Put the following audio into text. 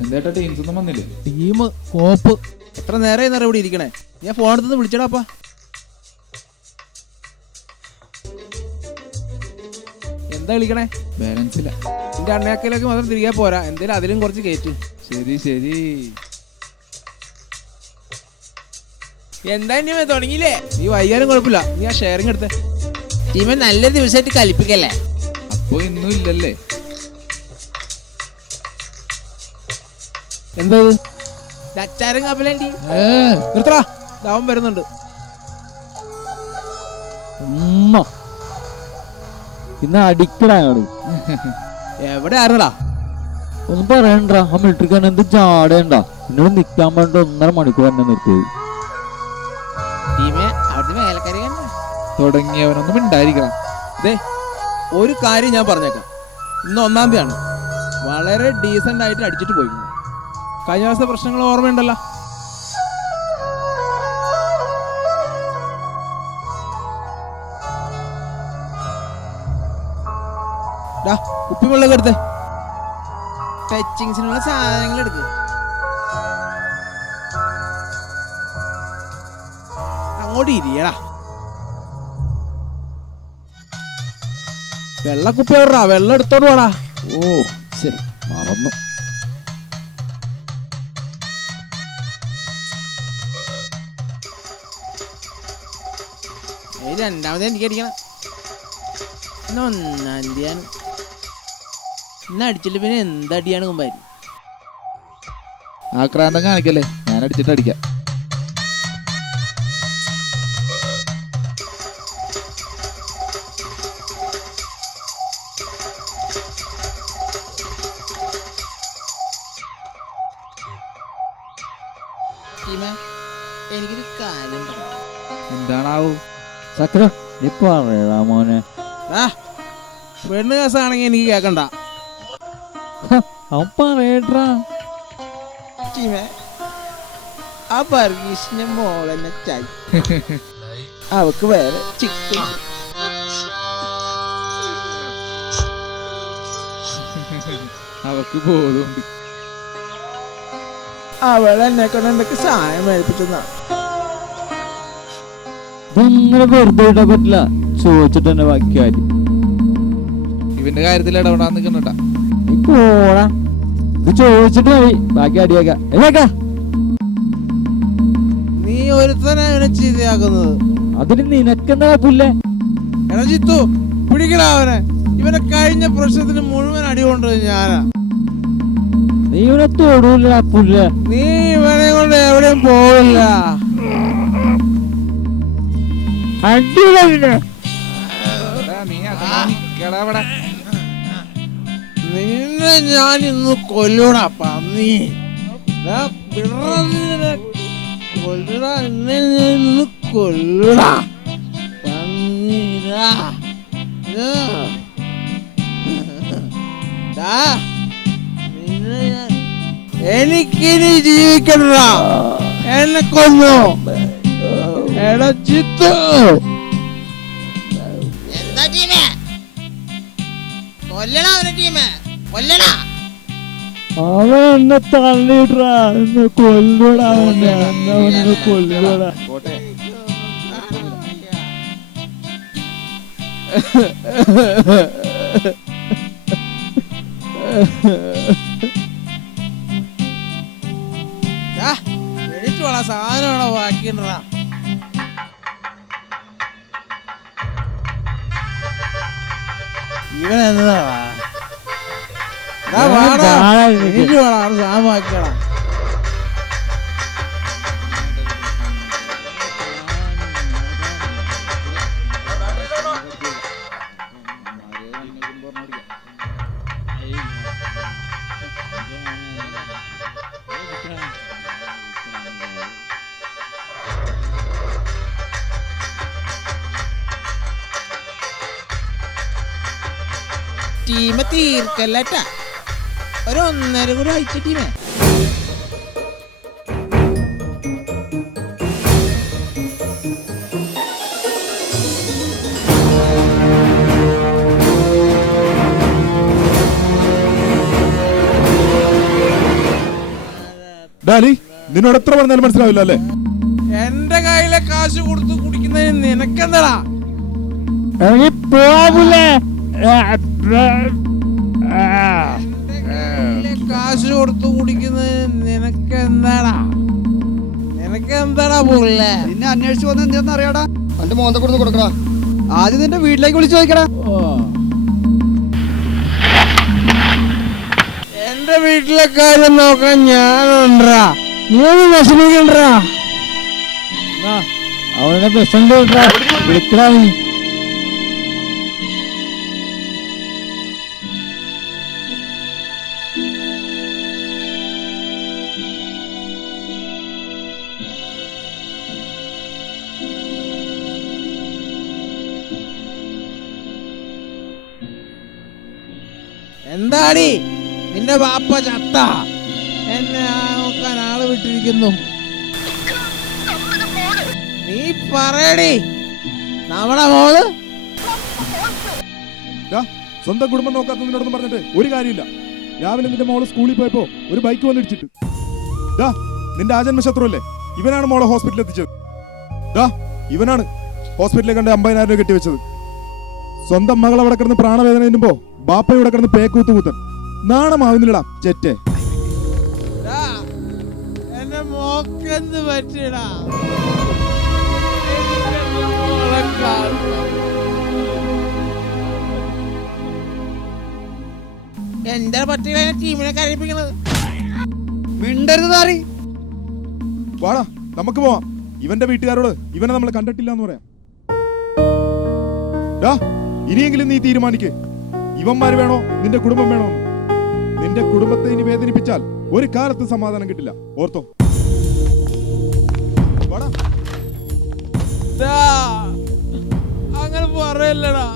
എന്താ ടീംസ് ഒന്നും വന്നില്ലേ? ടീം കോപ്പ് എത്ര നേരം ഇവിടെ ഇരിക്കണേ? ഞാൻ ഫോൺ എടുത്ത് വിളിച്ചടാപ്പാ. എന്താ വിളിക്കണേ? ബാലൻസ് ഇല്ല. നിന്റെ അണ്ണയാക്കയിലേക്ക് മാത്രം തിരികെ പോരാ, എന്തേലും അതിലും കുറച്ച് കയറ്റും. ശരി ശരി. എന്താ ടീമേ തുടങ്ങിയില്ലേ? നീ വൈകാനും കുഴപ്പമില്ല, നീ ആ ഷെയറിങ് എടുത്തേ. ടീമെ നല്ല ദിവസമായിട്ട് കളിപ്പിക്കല്ലേ? അപ്പൊ ഇന്നും ഇല്ലല്ലേ? എന്താ അച്ചാരം കപ്പലേണ്ടി നിർത്തടാ, ദാവൻ വരുന്നുണ്ട്. ഇന്ന് അടിക്കടാണ്. എവിടെ ആയിരുന്നടാ? ഒന്നും പറയണ്ട. ആ മിലിറ്ററിക്കാരൻ എന്ത് ജാടേണ്ട. എന്നോട് നിക്കാൻ വേണ്ട 1.5 മണിക്കൂർ തന്നെ നിർത്തിയത്. തുടങ്ങിയവനൊന്നും ഉണ്ടായിരിക്കണം. ഒരു കാര്യം ഞാൻ പറഞ്ഞേക്കാം, ഇന്ന് 1-ാം തീയതിയാണ്. വളരെ ഡീസന്റ് ആയിട്ട് അടിച്ചിട്ട് പോയി. കഴിഞ്ഞ ദിവസത്തെ പ്രശ്നങ്ങൾ ഓർമ്മയുണ്ടല്ലോ? ഉപ്പിമുളക് എടുത്ത് ടച്ചിങ്സിനുള്ള സാധനങ്ങൾ എടുക്കുക. അങ്ങോട്ട് ഇരിയടാ. വെള്ളക്കുപ്പി എവിടാ? വെള്ളം എടുത്തോട്ട് പോടാ. ഓ ശരി, മറന്നു. രണ്ടാമത് എനിക്ക് അടിക്കണം. 1-ാം തീയതിയാണ്. ഇന്ന് അടിച്ചില്ല പിന്നെ എന്തടിയാണ് കുമ്പാരി? ആക്രാന്തം കാണിക്കല്ലേ, ഞാൻ അടിച്ചിട്ട് അടിക്കാം. എനിക്കൊരു കാര്യം പറയാം. എന്താണാവൂ? സക്ര നീ പറയടാ മോനെ. പെണ്ണ് കേസാണെങ്കിൽ എനിക്ക് കേക്കണ്ട. അവൻ പറയട്ടാ. ആ വർഗീസിന്റെ മോളെന്നെ ചായി. അവക്ക് വേറെ ചിക്കൻ. അവക്ക് ബോധമുണ്ട്. അവളെന്നെ കൊണ്ട് എന്തൊക്കെ സാധനം മേടിപ്പിച്ചെന്നാ. ഇതൊന്നും വെറുതെ ഇടാൻ പറ്റില്ല. ചോദിച്ചിട്ട് തന്നെ ബാക്കി കാര്യം. ഇവന്റെ കാര്യത്തിൽ ഇടപെടാൻ നിൽക്കണ്ട. നീ പോടാ. ഇത് ചോദിച്ചിട്ട് മതി ബാക്കി അടിയേക്കാം. നീ ഒരുത്തനെ അവനെ ചീത്തയാക്കുന്നത്. അതിന് നിനക്കെന്താ പുല്ലേ? എടാ ജിത്തു, പിടിക്കടാ അവനെ. ഇവനെ കഴിഞ്ഞ പ്രശ്നത്തിന് മുഴുവൻ അടി കൊണ്ടത് ഞാനാ. നീ ഇവനെ തൊടൂല പുല്ലേ. നീ ഇവനെ കൊണ്ട് എവിടെയും പോവില്ല. അടിയില്ല. നിന്നെ ഞാൻ ഇന്ന് കൊല്ലൂടാ പന്നി. കൊല്ലൂടാ, നിന്നെ ഞാൻ ഇന്ന് കൊല്ലൂടാ പന്നീരാ. എനിക്കിനി ജീവിക്കണ്ട. എന്നെ കൊന്നു. എടാ ചിത്തു, എന്താ ടീമേ? കൊല്ലടാ അവനെ ടീമേ, കൊല്ലടാ. അവൻ എന്നെ തള്ളിയിട്ടാ. എന്നെ കൊല്ലൂടാ. അവനെ കൊല്ലൂടാ. എനിക്ക് വേണം സാധനം ബാക്കിണ്ടാ. ഇവൻ എന്നതാ എനിക്ക് വേണം അവിടെ സാധനം ബാക്കിയടാ. ടീമ തീർക്കല്ലട്ടാ. ഒരു 1.5 കൂടി അയച്ച ടീമേ. ഡാലി നിന്നോട് എത്ര പറഞ്ഞാലും മനസ്സിലാവില്ല അല്ലേ? എന്റെ കയ്യിലെ കാശ് കൊടുത്ത് കുടിക്കുന്നതിന് നിനക്കെന്താടാ? കാശ് കൊടുത്ത് കുടിക്കുന്നതിന് നിനക്കെന്താടാ? നിനക്കെന്താടാ പോലെ? നിന്നെ അന്വേഷിച്ചു വന്ന് എന്തെന്ന് അറിയാടാ? അവന്റെ മോന്ത കൊടുത്ത് കൊടുക്കടാ. ആദ്യം നിന്റെ വീട്ടിലേക്ക് വിളിച്ചു ചോദിക്കടാ. എന്റെ വീട്ടിലെ കാര്യം നോക്കാൻ ഞാനുണ്ടാ. നീ വിഷമിക്കണ്ടാ. അവളുടെ വിഷം വിളിക്കടാ നീ. എന്താടി നിന്റെ ബാപ്പ ചത്ത? എന്നെ നോക്കാൻ ആള് വിട്ടിരിക്കുന്നു. നീ പറയടി, നമ്മുടെ മോള് സ്വന്തം കുടുംബം നോക്കാത്തതിനോടൊന്നും പറഞ്ഞിട്ട് ഒരു കാര്യമില്ല. രാവിലെ നിന്റെ മോള് സ്കൂളിൽ പോയപ്പോ ഒരു ബൈക്ക് വന്നിടിച്ചിട്ട് നിന്റെ ആജന്മ ശത്രുവല്ലേ ഇവനാണ് മോളെ ഹോസ്പിറ്റലിൽ എത്തിച്ചത്. ഇവനാണ് ഹോസ്പിറ്റലിൽ കണ്ട് 50,000 രൂപ കെട്ടിവെച്ചത്. സ്വന്തം മകൾ അവിടെ കിടന്ന് പ്രാണവേദന തിന്നുമ്പോ ബാപ്പ ഇവിടെ കിടന്ന് പേക്കൂത്ത് കൂത്തൻ. നാണമാവുന്നില്ലടാ ചെറ്റേ. എന്റെ മോക്കെന്ത് പറ്റിയടാ? എന്താ പറ്റിയ ടീമിനെ കഴിപ്പിക്കണത്? മിണ്ടരുത് താറി. വാടാ നമുക്ക് പോവാം. ഇവന്റെ വീട്ടുകാരോട് ഇവനെ നമ്മൾ കണ്ടിട്ടില്ല എന്ന് പറയാം. ഇനിയെങ്കിലും നീ തീരുമാനിക്കേ, ഇവന്മാര് വേണോ നിന്റെ കുടുംബം വേണോ? നിന്റെ കുടുംബത്തെ ഇനി വേദനിപ്പിച്ചാൽ ഒരു കാലത്ത് സമാധാനം കിട്ടില്ല, ഓർത്തോ. അങ്ങനെ പറയല്ലടാ.